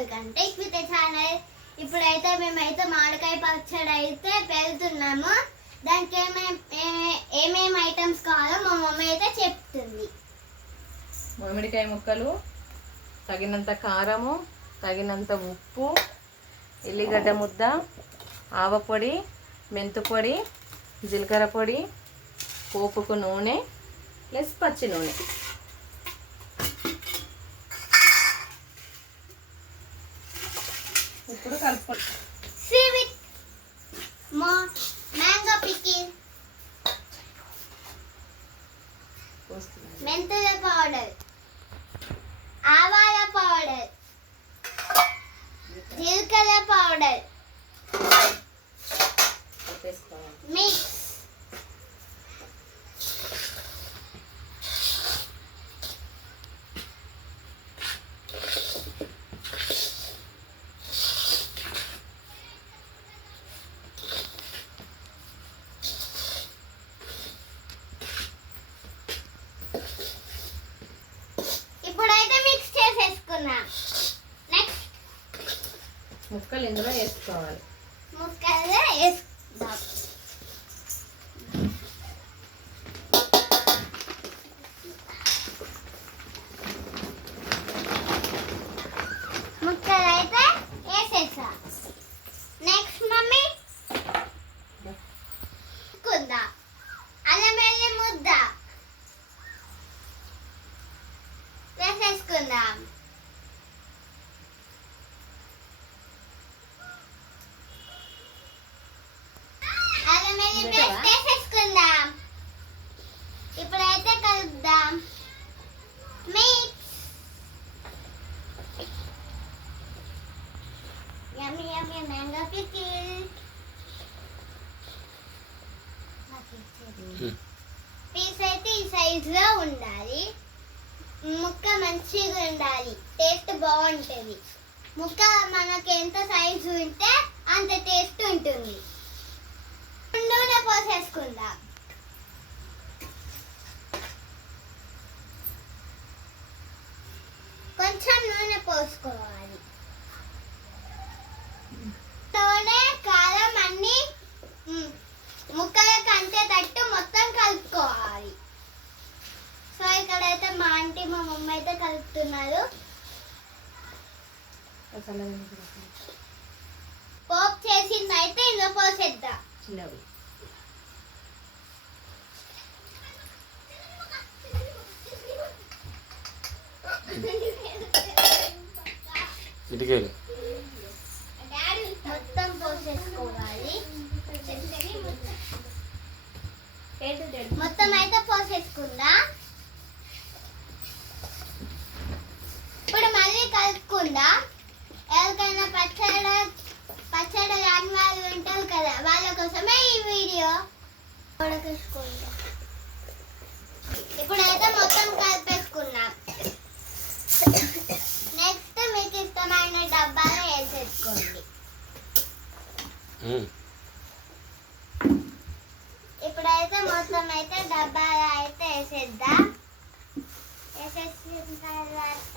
Welcome take with channel. ఇప్పుడైతే మేమైతే మామిడికాయ పచ్చడి అయితే పెడుతున్నాము. దానికి ఏమేమి ఐటమ్స్ కావాలో మా మమ్మీ అయితే చెప్తుంది. మామిడికాయ ముక్కలు, తగినంత కారము, తగినంత ఉప్పు, ఎల్లిగడ్డ ముద్ద, ఆవపొడి, మెంతుపొడి, జీలకర్ర పొడి, పోపుకు నూనె ప్లస్ పచ్చి నూనె. ఇప్పుడు కలుపుకోండి. స్వీట్ మ్యాంగో పికిల్, మెంతుల పౌడర్, ఆవాల పౌడర్, జీలకర్ర పౌడర్ మిక్స్. ఇప్పుడైతే మిక్స్ చేసేసుకున్నాం. నెక్స్ట్ ముక్కలు ఇందులో వేసుకోవాలి. ముక్కలు వేసుకుందాం. ముక్కలు అయితే వేసేసా. నెక్స్ట్ మమ్మీ కుందా అల్లం వెల్లుల్లి ముద్ద వేసేసుకుందాం. అల్లం వెల్లుల్లి పేస్ట్ వేసేసుకుందాం. ఇప్పుడైతే కలుపుదాం. మిక్స్. యమ్మీ యమ్మీ మ్యాంగో పికిల్. పీస్ అయితే ఈ సైజులో ఉండాలి. ముక్క మంచిగా ఉండాలి, టేస్ట్ బాగుంటుంది. ముక్క మనకి ఎంత సైజు ఉంటే అంత టేస్ట్ ఉంటుంది. నూనె పోసేసుకుందాం. కొంచెం నూనె పోసుకోవాలి. నూనె కారం అన్ని ముక్కలకు అంటేటట్టు మొత్తం కలుపుకోవాలి. సో ఇక్కడైతే మా ఆంటీ మా మమ్మీ అయితే కలుపుతున్నారు. పోపు చేసింది అయితే ఇందులో పోసేద్దాం. మొత్తం పోసేసుకోవాలి. మొత్తం అయితే పోసేసుకుందా. ఇప్పుడు మళ్ళీ కలుపుకుందా. ఎవరికైనా పచ్చడి రాని వాళ్ళు ఉంటారు కదా, వాళ్ళ కోసమే ఈ వీడియో. ఇప్పుడైతే మొత్తం కలిపేసుకున్నాం. నెక్స్ట్ మీకు ఇష్టమైన డబ్బాలో వేసేసుకోండి. ఇప్పుడైతే మొత్తం అయితే డబ్బాలో అయితే వేసేద్దాం. వేసేసిన తర్వాత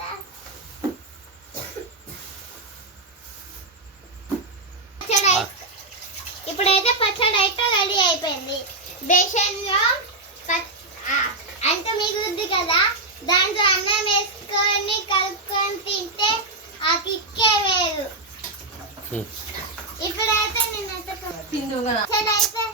ఇప్పుడైతే పచ్చడి అయితే రెడీ అయిపోయింది. బేసన్లో అంటే మిగులుద్ది కదా, దాంట్లో అన్నం వేసుకొని కలుపుకొని తింటే ఆ కిక్కే వేరు. ఇప్పుడైతే నేనైతే పచ్చడి అయితే